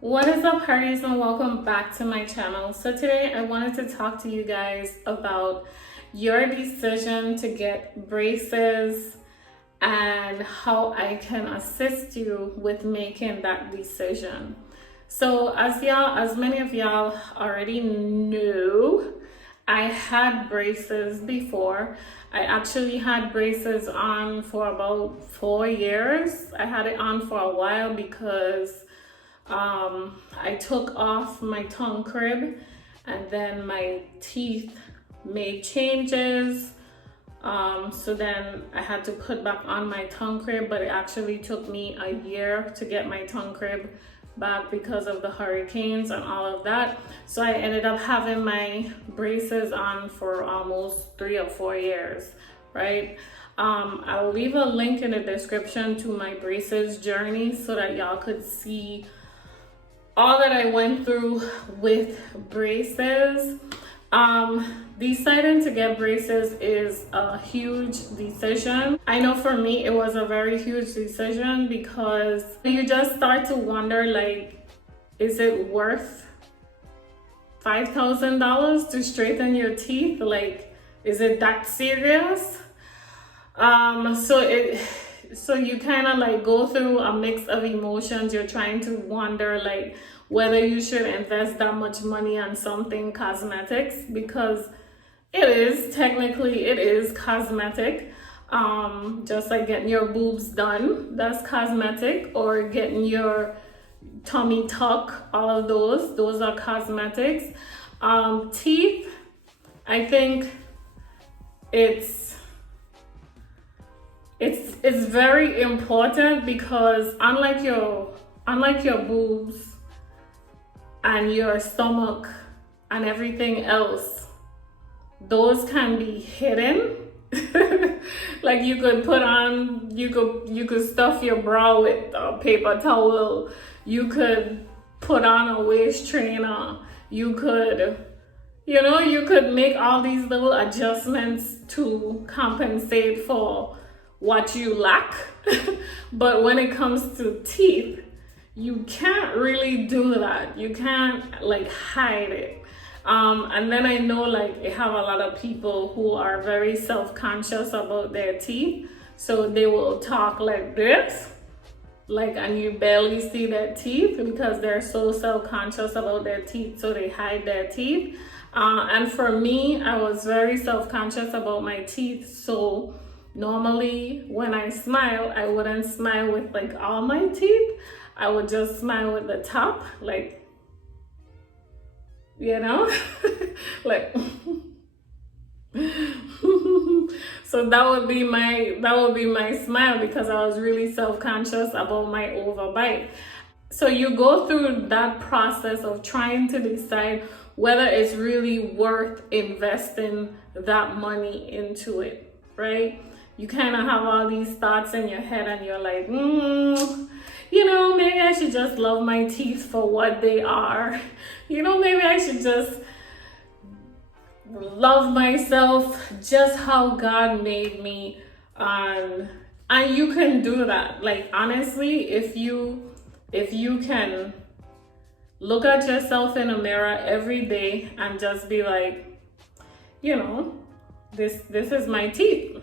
What is up, parties, and welcome back to my channel. So today I wanted to talk to you guys about your decision to get braces and how I can assist you with making that decision. So as many of y'all already knew, I had braces before. I actually had braces on for about 4 years. I had it on for a while because I took off my tongue crib and then my teeth made changes. So then I had to put back on my tongue crib, but it actually took me a year to get my tongue crib back because of the hurricanes and all of that. So I ended up having my braces on for almost 3 or 4 years, right? I'll leave a link in the description to my braces journey so that y'all could see all that I went through with braces. Deciding to get braces is a huge decision. I know for me it was a very huge decision because you just start to wonder, like, is it worth $5,000 to straighten your teeth? Like, is it that serious? So you kind of like go through a mix of emotions. You're trying to wonder like whether you should invest that much money on something cosmetics, because it is cosmetic. Just like getting your boobs done, that's cosmetic, or getting your tummy tuck, all of those are cosmetics. Teeth, I think it's very important because unlike your boobs and your stomach and everything else, those can be hidden. Like you could stuff your bra with a paper towel. You could put on a waist trainer. You could make all these little adjustments to compensate for what you lack. But when it comes to teeth, you can't really do that. You can't like hide it. And then I know like I have a lot of people who are very self-conscious about their teeth. So they will talk like this, like, and you barely see their teeth because they're so self-conscious about their teeth. So they hide their teeth. And for me, I was very self-conscious about my teeth. So normally when I smile, I wouldn't smile with like all my teeth. I would just smile with the top, like, like. So that would be my smile, because I was really self-conscious about my overbite. So you go through that process of trying to decide whether it's really worth investing that money into it, right? You kind of have all these thoughts in your head and you're like, maybe I should just love my teeth for what they are. Maybe I should just love myself just how God made me. And you can do that. Like, honestly, if you can look at yourself in a mirror every day and just be like, this is my teeth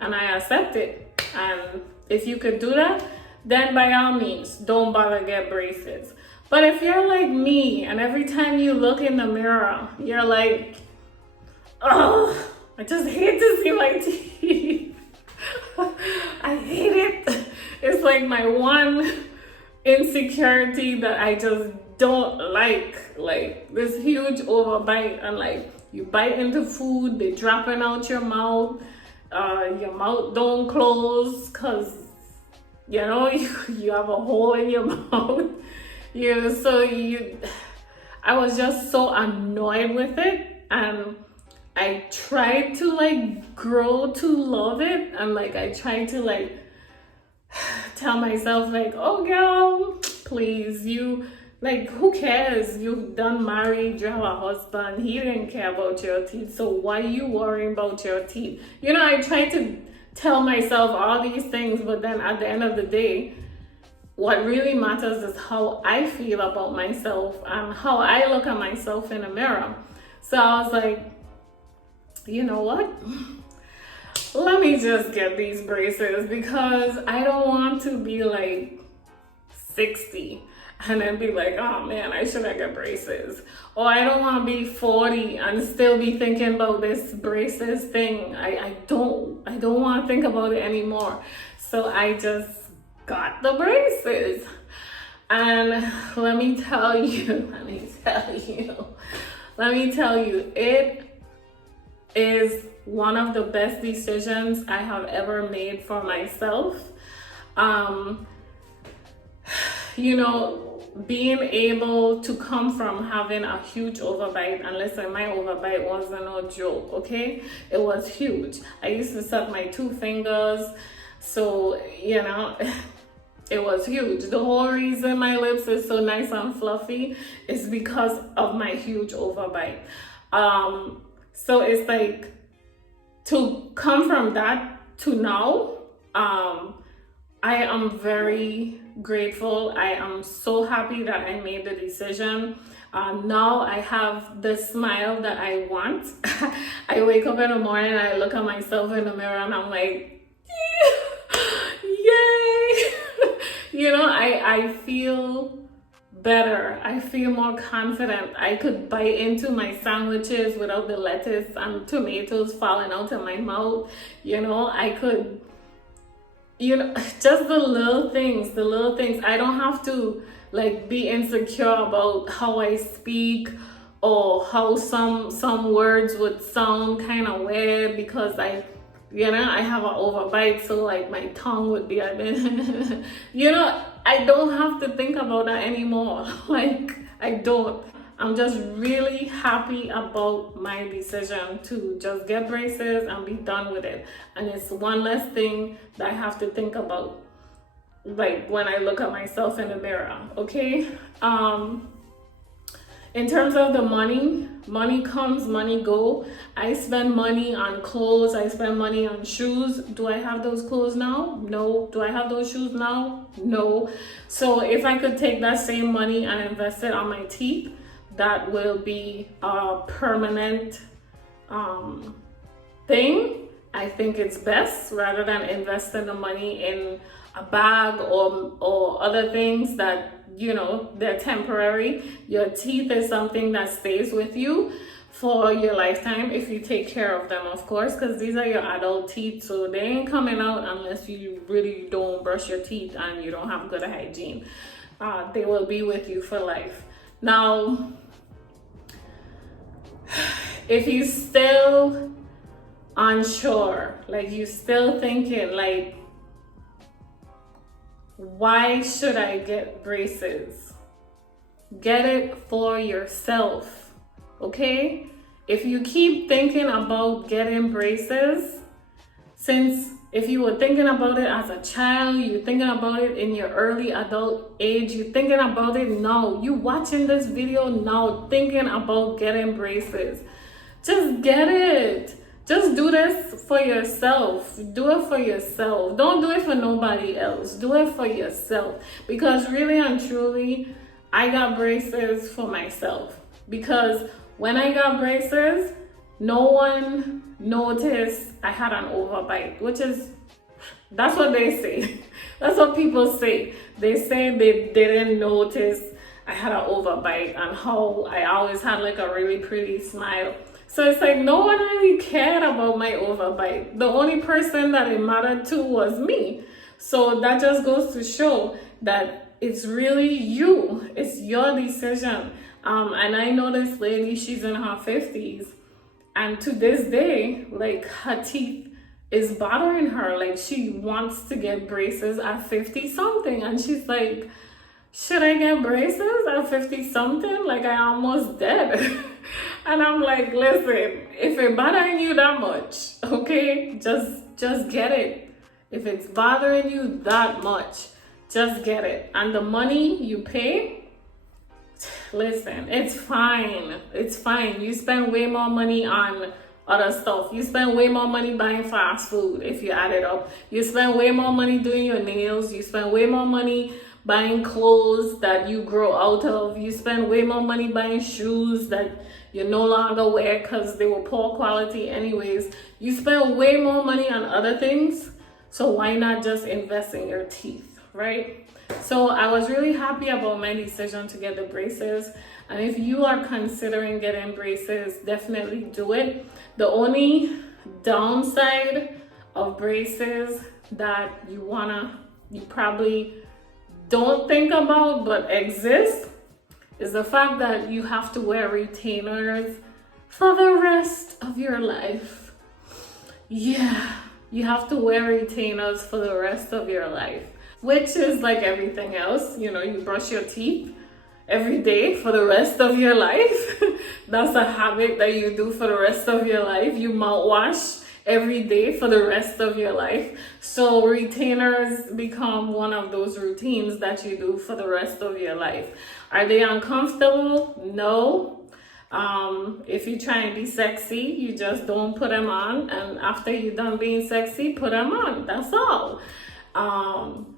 and I accept it. And if you could do that, then by all means, don't bother get braces. But if you're like me and every time you look in the mirror, you're like, oh, I just hate to see my teeth. I hate it. It's like my one insecurity that I just don't like this huge overbite, and like you bite into food, they dropping out your mouth don't close because you have a hole in your mouth. I was just so annoyed with it, and I tried to like grow to love it, and like I tried to like tell myself like, oh girl, please, who cares? You've done married, you have a husband, he didn't care about your teeth, so why are you worrying about your teeth? I tried to tell myself all these things, but then at the end of the day, what really matters is how I feel about myself and how I look at myself in the mirror. So I was like, you know what? Let me just get these braces, because I don't want to be like 60 and then be like, oh man, I should have got braces. Or I don't want to be 40 and still be thinking about this braces thing. I don't want to think about it anymore. So I just got the braces. And let me tell you, it is one of the best decisions I have ever made for myself. You know, being able to come from having a huge overbite, and listen, my overbite wasn't no joke, okay? It was huge. I used to suck my 2 fingers, so, you know, it was huge. The whole reason my lips is so nice and fluffy is because of my huge overbite. So it's like, to come from that to now, I am very grateful. I am so happy that I made the decision. Now I have the smile that I want. I wake up in the morning and I look at myself in the mirror and I'm like, yay! You know, I feel better. I feel more confident. I could bite into my sandwiches without the lettuce and tomatoes falling out of my mouth. You know, I could, you know, just the little things. I don't have to like be insecure about how I speak or how some words would sound kind of weird because I have an overbite, so like my tongue would be a bit, you know, I don't have to think about that anymore. Like, I don't. I'm just really happy about my decision to just get braces and be done with it. And it's one less thing that I have to think about, like when I look at myself in the mirror, okay? In terms of the money comes, money go. I spend money on clothes, I spend money on shoes. Do I have those clothes now? No. Do I have those shoes now? No. So if I could take that same money and invest it on my teeth, that will be a permanent thing. I think it's best rather than investing the money in a bag or other things that, you know, they're temporary. Your teeth is something that stays with you for your lifetime if you take care of them, of course, because these are your adult teeth, so they ain't coming out unless you really don't brush your teeth and you don't have good hygiene. They will be with you for life. Now, if you still unsure, like you still thinking like, why should I get braces? Get it for yourself, okay? If you keep thinking about getting braces, since if you were thinking about it as a child, you're thinking about it in your early adult age, you're thinking about it now, you watching this video now, thinking about getting braces, just get it. Just do this for yourself. Do it for yourself. Don't do it for nobody else. Do it for yourself. Because really and truly, I got braces for myself. Because when I got braces, no one noticed I had an overbite, which is, that's what they say. That's what people say. They say they didn't notice I had an overbite and how I always had like a really pretty smile. So it's like no one really cared about my overbite. The only person that it mattered to was me. So that just goes to show that it's really you. It's your decision. And I know this lady, she's in her 50s. And to this day, like her teeth is bothering her. Like she wants to get braces at 50 something. And she's like, should I get braces at 50 something? Like I almost dead. And I'm like, listen, if it bothering you that much, okay, just get it. If it's bothering you that much, just get it. And the money you pay, listen, it's fine. It's fine. You spend way more money on other stuff. You spend way more money buying fast food if you add it up. You spend way more money doing your nails. You spend way more money buying clothes that you grow out of. You spend way more money buying shoes that you no longer wear because they were poor quality anyways. You spend way more money on other things. So why not just invest in your teeth, right? So I was really happy about my decision to get the braces. And if you are considering getting braces, definitely do it. The only downside of braces that you probably don't think about but exists is the fact that you have to wear retainers for the rest of your life. Yeah, you have to wear retainers for the rest of your life, which is like everything else. You know, you brush your teeth every day for the rest of your life. That's a habit that you do for the rest of your life. You mouthwash every day for the rest of your life. So retainers become one of those routines that you do for the rest of your life. Are they uncomfortable? No. If you try and be sexy, you just don't put them on, and after you're done being sexy, put them on. That's all.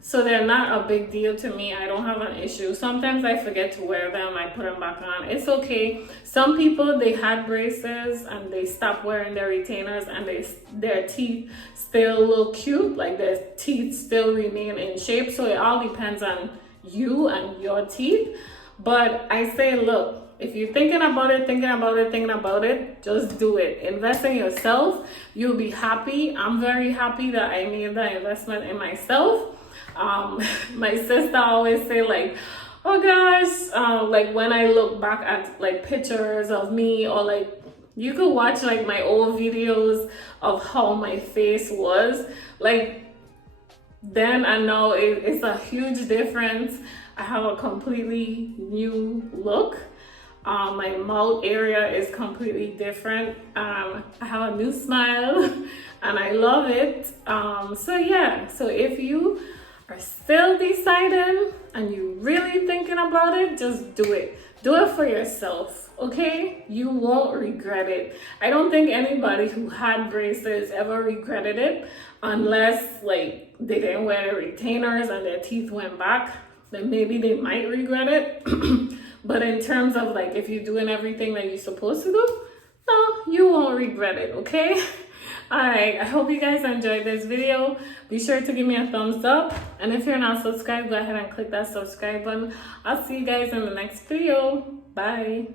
So they're not a big deal to me. I don't have an issue. Sometimes I forget to wear them. I put them back on. It's okay. Some people, they had braces and they stopped wearing their retainers and their teeth still look cute. Like their teeth still remain in shape. So it all depends on you and your teeth. But I say, look, if you're thinking about it, just do it. Invest in yourself. You'll be happy. I'm very happy that I made the investment in myself. My sister always say like, oh gosh, like when I look back at like pictures of me, or like you could watch like my old videos of how my face was, like then and now it's a huge difference. I have a completely new look. My mouth area is completely different. I have a new smile and I love it. So yeah, so if you are still deciding and you're really thinking about it, just do it. Do it for yourself, okay? You won't regret it. I don't think anybody who had braces ever regretted it, unless like they didn't wear the retainers and their teeth went back. Then maybe they might regret it. But in terms of like if you're doing everything that you're supposed to do, no, you won't regret it, okay? Alright, I hope you guys enjoyed this video. Be sure to give me a thumbs up. And if you're not subscribed, go ahead and click that subscribe button. I'll see you guys in the next video. Bye.